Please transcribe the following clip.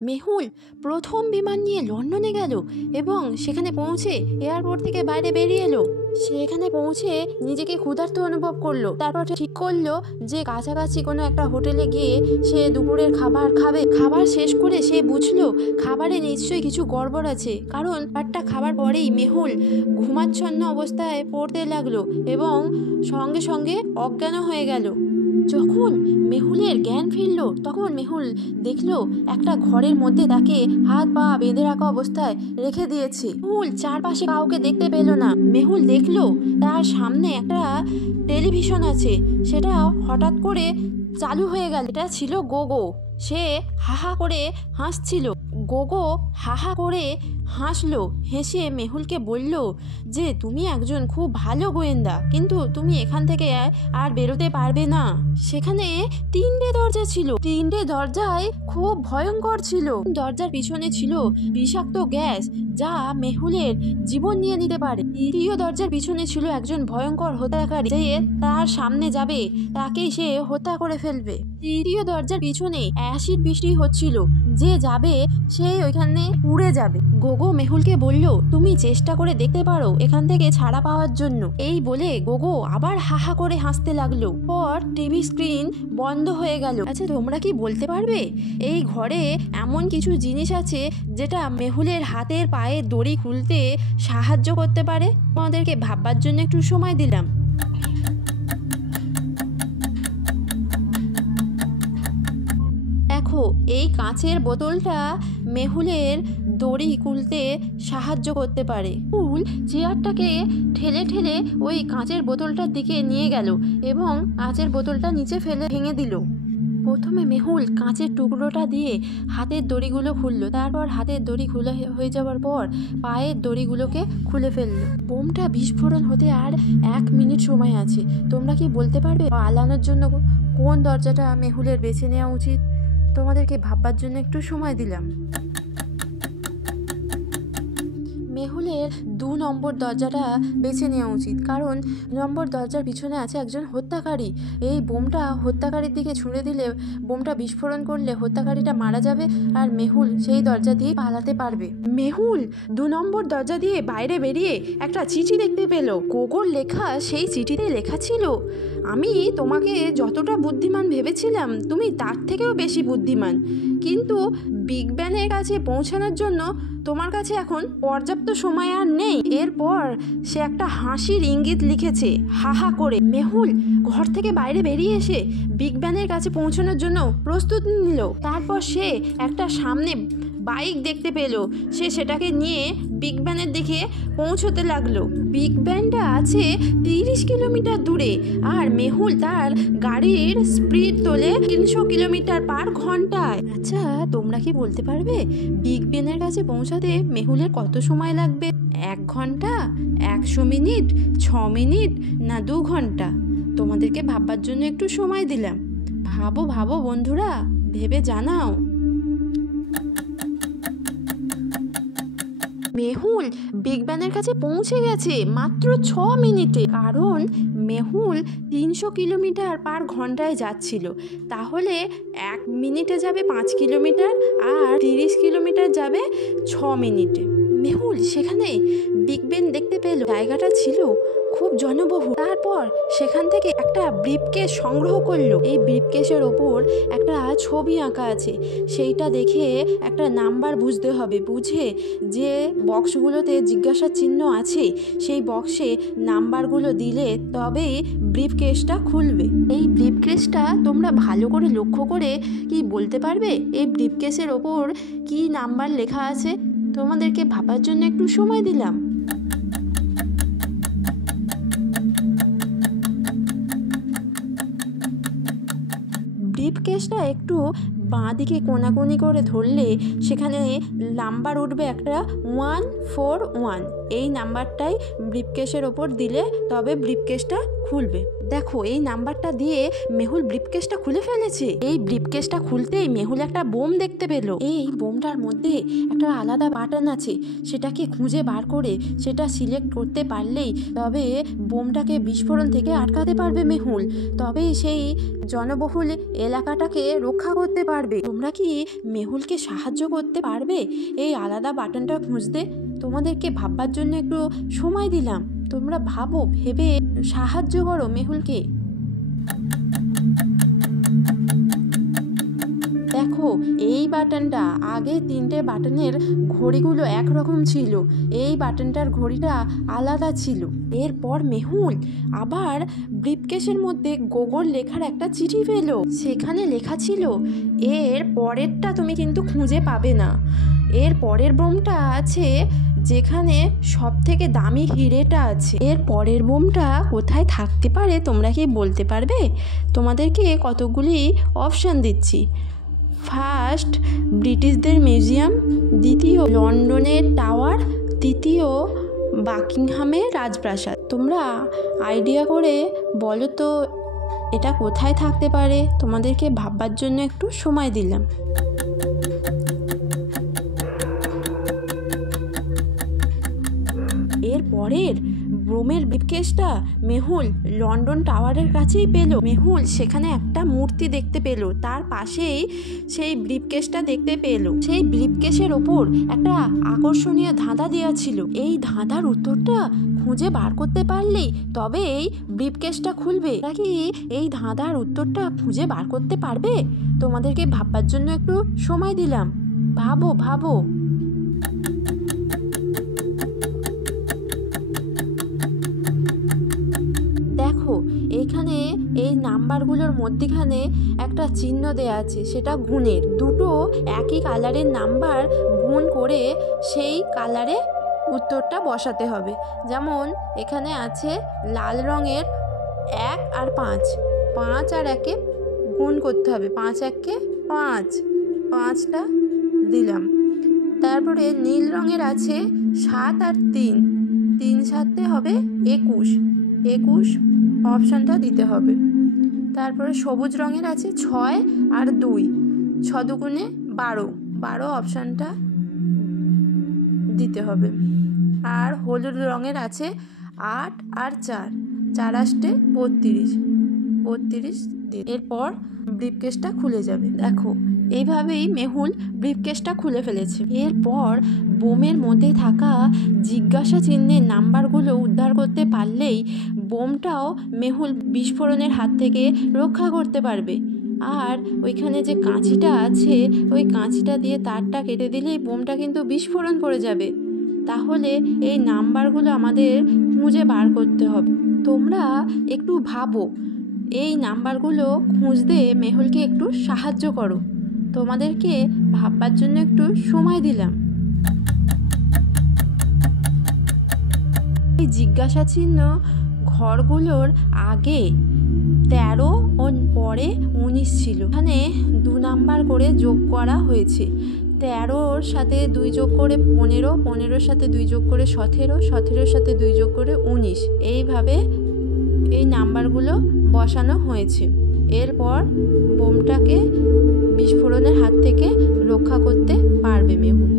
মেহুল প্রথম বিমান নিয়ে লন্ডনে গেল এবং সেখানে পৌঁছে এয়ারপোর্ট থেকে বাইরে বেরিয়ে এলো। সেখানে পৌঁছে নিজেকে ক্ষুধার্ত অনুভব করলো। তারপর ঠিক করলো যে কাছাকাছি কোনো একটা হোটেলে গিয়ে সে দুপুরের খাবার খাবে। খাবার শেষ করে সে বুঝলো খাবারে নিশ্চয়ই কিছু গড়বড় আছে, কারণ একটা খাবার পরেই মেহুল ঘুমাচ্ছন্ন অবস্থায় পড়তে লাগলো এবং সঙ্গে সঙ্গে অজ্ঞান হয়ে গেল। যখন মেহুলের জ্ঞান ফিরল তখন মেহুল দেখলো একটা ঘরের মধ্যে তাকে হাত পা বেঁধে রাখা অবস্থায় রেখে দিয়েছে। মেহুল চারপাশে কাউকে দেখতে পেল না। মেহুল দেখলো তার সামনে একটা টেলিভিশন আছে, সেটা হঠাৎ করে চালু হয়ে গেল। এটা ছিল গোগো। সে হাহা করে হাসছিল। গোগো হাহা করে হাসলো। হেসে মেহুলকে বলল যে তুমি একজন খুব ভালো গোয়েন্দা, কিন্তু তুমি এখান থেকে আর বেরোতে পারবে না। সেখানে 3টে দরজা ছিল। 3টে দরজায় খুব ভয়ঙ্কর ছিল। দরজার পিছনে ছিল বিষাক্ত গ্যাস যা মেহুলের জীবন নিয়ে নিতে পারে। তৃতীয় দরজার পিছনে ছিল একজন ভয়ঙ্কর হত্যাকারী, যে তার সামনে যাবে তাকেই সে হত্যা করে ফেলবে। তৃতীয় দরজার পিছনে অ্যাসিড বৃষ্টি হচ্ছিল, যে যাবে সে ওইখানে পুড়ে যাবে। গোগো মেহুলকে বলল তুমি চেষ্টা করে দেখতে পারো এখান থেকে ছাড়া পাওয়ার জন্য। এই বলে গোগো আবার হাহা করে হাসতে লাগলো। পর টিভি স্ক্রিন বন্ধ হয়ে গেল। আচ্ছা, তোমরা কি বলতে পারবে এই ঘরে এমন কিছু জিনিস আছে যেটা মেহুলের হাতের পায়ের দড়ি খুলতে সাহায্য করতে পারে? তোমাদেরকে ভাববার জন্য একটু সময় দিলাম। দেখো, এই কাঁচের বোতলটা মেহুলের দড়ি খুলতে সাহায্য করতে পারে। মেহুল চেয়ারটাকে ঠেলে ঠেলে ওই কাঁচের বোতলটার দিকে নিয়ে গেল এবং কাঁচের বোতলটা নিচে ফেলে ভেঙে দিল। প্রথমে মেহুল কাঁচের টুকরোটা দিয়ে হাতের দড়িগুলো খুললো। তারপর হাতের দড়ি খুলে হয়ে যাওয়ার পর পায়ের দড়িগুলোকে খুলে ফেললো। বোমটা বিস্ফোরণ হতে আর 1 মিনিট সময় আছে। তোমরা কি বলতে পারবে পালানোর জন্য কোন দরজাটা মেহুলের বেছে নেওয়া উচিত? তোমাদেরকে ভাববার জন্য একটু সময় দিলাম। মেহুলের 2 নম্বর দরজাটা বেছে নেওয়া উচিত, কারণ 2 নম্বর দরজার পিছনে আছে একজন হত্যাকারী। এই বোমটা হত্যাকারীর দিকে ছুঁড়ে দিলে, বোমটা বিস্ফোরণ করলে হত্যাকারীটা মারা যাবে আর মেহুল সেই দরজা দিয়ে পালাতে পারবে। মেহুল 2 নম্বর দরজা দিয়ে বাইরে বেরিয়ে একটা চিঠি দেখতে পেল। গোগোর লেখা সেই চিঠিতে লেখা ছিল, আমি তোমাকে যতটা বুদ্ধিমান ভেবেছিলাম তুমি তার থেকেও বেশি বুদ্ধিমান, কিন্তু বিগ ব্যানের কাছে পৌঁছানোর জন্য তোমার কাছে এখন পর্যাপ্ত সময় আর নেই। এরপর সে একটা হাসির ইঙ্গিত লিখেছে হাহা করে। মেহুল ঘর থেকে বাইরে বেরিয়ে এসে বিগ ব্যানের কাছে পৌঁছানোর জন্য প্রস্তুতি নিল। তারপর সে একটা সামনে বাইক দেখতে পেল। সে সেটাকে নিয়ে বিগ ব্যানের দিকে পৌঁছতে লাগলো। বিগ ব্যানটা আছে 30 কিলোমিটার দূরে আর মেহুল তার গাড়ির স্পিড তোলে 300 কিলোমিটার পার ঘন্টায়। আচ্ছা, তোমরা কি বলতে পারবে বিগ ব্যানের কাছে পৌঁছাতে মেহুলের কত সময় লাগবে? 1 ঘন্টা, 100 মিনিট, 6 মিনিট না 2 ঘন্টা? তোমাদেরকে ভাববার জন্য একটু সময় দিলাম। ভাবো ভাবো বন্ধুরা, ভেবে জানাও। মেহুল বিগ ব্যানের কাছে পৌঁছে গেছে মাত্র 6 মিনিটে, কারণ মেহুল 300 কিলোমিটার পার ঘন্টায় যাচ্ছিল। তাহলে 1 মিনিটে যাবে 5 কিলোমিটার আর 30 কিলোমিটার যাবে 6 মিনিটে। মেহুল সেখানে বিগ ব্যান দেখতে পেল। জায়গাটা ছিল খুব জনবহুল। তারপর সেখান থেকে একটা ব্রিফকেস সংগ্রহ করলো। এই ব্রিফকেসের ওপর একটা ছবি আঁকা আছে, সেইটা দেখে একটা নাম্বার বুঝতে হবে। বুঝে যে বক্সগুলোতে জিজ্ঞাসার চিহ্ন আছে সেই বক্সে নাম্বারগুলো দিলে তবেই ব্রিফকেসটা খুলবে। এই ব্রিফকেসটা তোমরা ভালো করে লক্ষ্য করে কি বলতে পারবে এই ব্রিফকেসের ওপর কি নাম্বার লেখা আছে? তোমাদেরকে ভাবার জন্য একটু সময় দিলাম। ব্রিফকেসটা একটু বাঁ দিকে কোনাকুনি করে ধরলে সেখানে নাম্বার উঠবে একটা 141। এই নাম্বারটাই ব্রিফকেসের ওপর দিলে তবে ব্রিফকেসটা খুলবে। দেখো এই নাম্বারটা দিয়ে মেহুল ব্রিফকেসটা খুলে ফেলেছে। এই ব্রিফকেসটা খুলতেই মেহুল একটা বোম দেখতে পেল। এই বোমটার মধ্যে একটা আলাদা বাটন আছে, সেটাকে খুঁজে বার করে সেটা সিলেক্ট করতে পারলেই তবে বোমটাকে বিস্ফোরণ থেকে আটকাতে পারবে মেহুল, তবে সেই জনবহুল এলাকাটাকে রক্ষা করতে পারবে। তোমরা কি মেহুলকে সাহায্য করতে পারবে এই আলাদা বাটনটা খুঁজতে? তোমাদেরকে ভাববার জন্য একটু সময় দিলাম, তোমরা ভাবো, ভেবে সাহায্য করো মেহুলকে। দেখো এই বাটনটা, আগে 3টে বাটনের ঘড়িগুলো একরকম ছিল, এই বাটনটার ঘড়িটা আলাদা ছিল। এরপর মেহুল আবার ব্রিফকেসের মধ্যে গোগল লেখার একটা চিঠি পেল। সেখানে লেখা ছিল, এর পরেরটা তুমি কিন্তু খুঁজে পাবে না। এর পরের বোমটা আছে যেখানে সব থেকে দামি হিরেটা আছে। এর পরের বোমটা কোথায় থাকতে পারে তোমরা কি বলতে পারবে? তোমাদেরকে কতগুলি অপশান দিচ্ছি। ফার্স্ট ব্রিটিশদের মিউজিয়াম, দ্বিতীয় লন্ডনের টাওয়ার, তৃতীয় বাকিংহামের রাজপ্রাসাদ। তোমরা আইডিয়া করে বলো তো এটা কোথায় থাকতে পারে? তোমাদেরকে ভাববার জন্য একটু সময় দিলাম। এর পরের বোমের ব্রিফকেসটা মেহুল লন্ডন টাওয়ারের কাছেই পেল। মেহুল সেখানে একটা মূর্তি দেখতে পেল, তার পাশেই সেই ব্রিফকেসটা দেখতে পেল। সেই ব্রিফকেসের ওপর একটা আকর্ষণীয় ধাঁধা দেওয়া ছিল। এই ধাঁধার উত্তরটা খুঁজে বার করতে পারলেই তবে এই ব্রিফকেসটা খুলবে। নাকি এই ধাঁধার উত্তরটা খুঁজে বার করতে পারবে? তোমাদেরকে ভাববার জন্য একটু সময় দিলাম, ভাবো ভাবো। দেখো এইখানে এই নাম্বারগুলোর মধ্যেখানে একটা চিহ্ন দেওয়া আছে, সেটা গুণের। দুটো একই কালারের নাম্বার গুণ করে সেই কালারে উত্তরটা বসাতে হবে। যেমন এখানে আছে লাল রঙের 1 আর 5, 5 আর 1-এ গুণ করতে হবে, 5 1-এ 5, 5টা দিলাম। তারপরে নীল রঙের আছে 7 আর 3, 3 7-এ হবে 21, 21 অপশানটা দিতে হবে। তারপরে সবুজ রঙের আছে 6 আর 2, 6 দুগুণে 12, 12 অপশানটা দিতে হবে। আর হলুদ রঙের আছে 8 আর 4, 4 8-এ 32, 32 দিয়ে এরপর ব্রিফকেসটা খুলে যাবে। দেখো এইভাবেই মেহুল ব্রিফকেসটা খুলে ফেলেছে। এরপর বোমের মধ্যে থাকা জিজ্ঞাসা চিহ্নের নাম্বারগুলো উদ্ধার করতে পারলেই বোমটাও মেহুল বিস্ফোরণের হাত থেকে রক্ষা করতে পারবে। আর ওইখানে যে কাঁচিটা আছে, ওই কাঁচিটা দিয়ে তারটা কেটে দিলেই বোমটা কিন্তু বিস্ফোরণ করে যাবে। তাহলে এই নাম্বারগুলো আমাদের খুঁজে বার করতে হবে। তোমরা একটু ভাবো, এই নাম্বারগুলো খুঁজতে মেহুলকে একটু সাহায্য করো। তোমাদেরকে ভাববার জন্য একটু সময় দিলাম। এই জিজ্ঞাসা চিহ্ন ঘরগুলোর আগে 13 ও পরে 19 ছিল। এখানে 2 নাম্বার করে যোগ করা হয়েছে। 13-র সাথে 2 যোগ করে 15, 15-র সাথে 2 যোগ করে 17, 17-র সাথে 2 যোগ করে 19, এইভাবে এই নাম্বারগুলো বসানো হয়েছে। এরপর বোমটাকে বিস্ফোরণের হাত থেকে রক্ষা করতে পারবে মেহুল।